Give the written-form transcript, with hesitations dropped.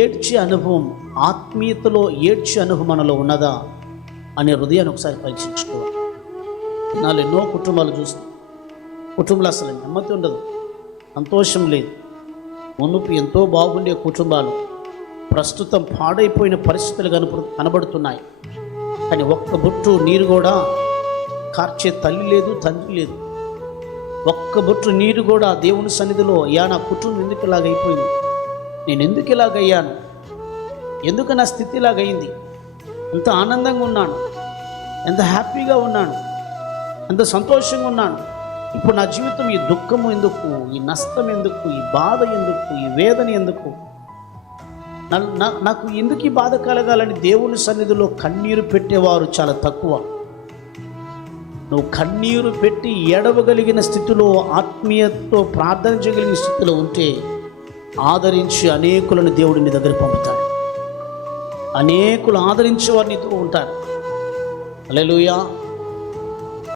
ఏడ్చే అనుభవం, ఆత్మీయతలో ఏడ్చే అనుభవం మనలో ఉన్నదా అనే హృదయాన్ని ఒకసారి పరీక్షించుకోవాలి. నాలో ఎన్నో కుటుంబాలు చూస్తాం, కుటుంబాలు అసలు నెమ్మది ఉండదు, సంతోషం లేదు. మునుపు ఎంతో బాగుండే కుటుంబాలు ప్రస్తుతం పాడైపోయిన పరిస్థితులు కనబడుతున్నాయి. కానీ ఒక్క బొట్టు నీరు కూడా కార్చే తల్లి లేదు, తండ్రి లేదు. ఒక్క బొట్టు నీరు కూడా దేవుని సన్నిధిలో, యా నా కుటుంబం ఎందుకు ఇలాగైపోయింది, నేను ఎందుకు ఇలాగయ్యాను, ఎందుకు నా స్థితి ఇలాగైంది, ఎంత ఆనందంగా ఉన్నాను, ఎంత హ్యాపీగా ఉన్నాను, ఎంత సంతోషంగా ఉన్నాను, ఇప్పుడు నా జీవితం ఈ దుఃఖము ఎందుకు, ఈ నష్టం ఎందుకు, ఈ బాధ ఎందుకు, ఈ వేదన ఎందుకు, నాకు ఎందుకు ఈ బాధ కలగాలని దేవుని సన్నిధిలో కన్నీరు పెట్టేవారు చాలా తక్కువ. నువ్వు కన్నీరు పెట్టి ఏడవగలిగిన స్థితిలో, ఆత్మీయతతో ప్రార్థన చేయగలిగిన స్థితిలో ఉంటే ఆదరించి అనేకులను దేవుడు నీ దగ్గర పంపుతాడు. అనేకులు ఆదరించే వారు నీతో ఉంటారు. హల్లెలూయా.